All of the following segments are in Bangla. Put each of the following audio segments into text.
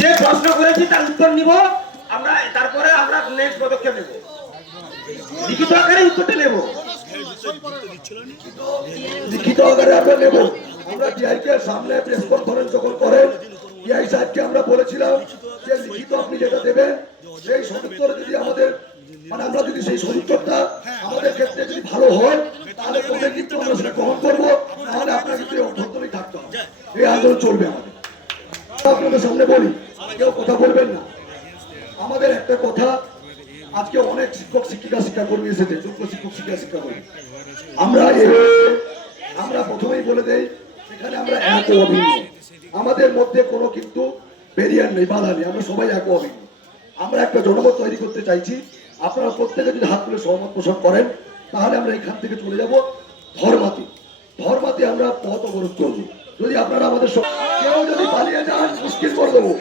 যে প্রশ্ন করেছি তার উত্তর নিব, আমরা তারপরে আমরা নেক্সট পদক্ষেপ নেব। লিখিত আকারে উত্তরটা নেব। লিখিত আকারে আমরা নেব। আমরা টিআইকে সামনে প্রেস কনফারেন্স যখন করেন টিআই সাহেবকে আমরা বলেছিলাম যে লিখিত আপনি যেটা দেবেন, সেই সদুত্তর যদি আমাদের মানে আমরা যদি সেই সদুত্তরটা আমাদের ক্ষেত্রে যদি ভালো হয়, তাহলে তবে কিন্তু আমরা সেটা গ্রহণ করব নাহলে আপনার কিন্তু এই অভ্যন্তরেই থাকতে হবে। এই আন্দোলন চলবে আমাদের। আপনাদের সামনে বলি কেউ কথা বলবেন না। আমাদের একটা কথা, আজকে অনেক শিক্ষক, শিক্ষিকা শিক্ষা কর্মী এসেছে, যোগ্য শিক্ষক শিক্ষা শিক্ষা কর্মী আমরা আমরা প্রথমেই বলে দেই এখানে আমরা এক অভিন্ন। আমাদের মধ্যে কোনো কিন্তু ব্যারিয়ার নেই, বাধা নেই, আমরা সবাই এক অভিন্ন। আমরা একটা জনমত তৈরি করতে চাইছি, আপনারা প্রত্যেকে যদি হাত তুলে সহমত পোষণ করেন, তাহলে আমরা এখান থেকে চলে যাব ধর্মাতে। ধর্মাতে আমরা পথ অবরোধ করব। যদি আপনারা আমাদের কেউ যদি পালিয়ে যান মুশকিল করে দেবো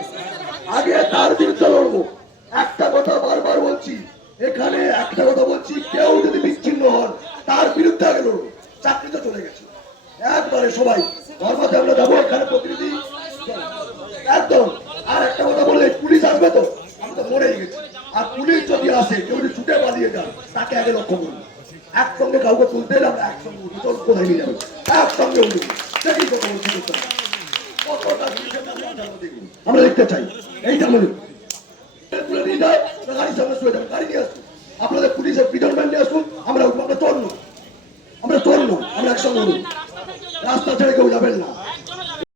আগে তার বিরুদ্ধে লড়বো একটা কথা বারবার বলছি এখানে একটা কথা বলছি, কেউ যদি বিচ্ছিন্ন হন, তার বিরুদ্ধে আগে লড়বো চাকরি তো চলে গেছে। একবারে সবাই, ধর্মাতে আমরা যাব এখানে প্রতিনিধি। একদম। আর একটা কথা বললে, পুলিশ আসবে তো? আমি তো মরেই গেছি। আর পুলিশ যদি আসে, কেউ যদি ছুটে পালিয়ে যান তাকে আগে লক্ষ্য করব একসঙ্গে কাউকে তুলতে এলে একসঙ্গে উঠবো চল, কোথায় নিয়ে যাব? একসঙ্গে উঠবো সেটাই কথা বলছি। কতটা। আমরা দেখতে চাই। এইটা নিয়ে গাড়ির সামনে শুয়ে যাবে, গাড়ি নিয়ে আসুন। আপনাদের পুলিশের পিটন ম্যান নিয়ে আমরা আমরা নয়। আমরা চোর আমরা একসঙ্গে রাস্তা ছেড়ে কেউ যাবেন না।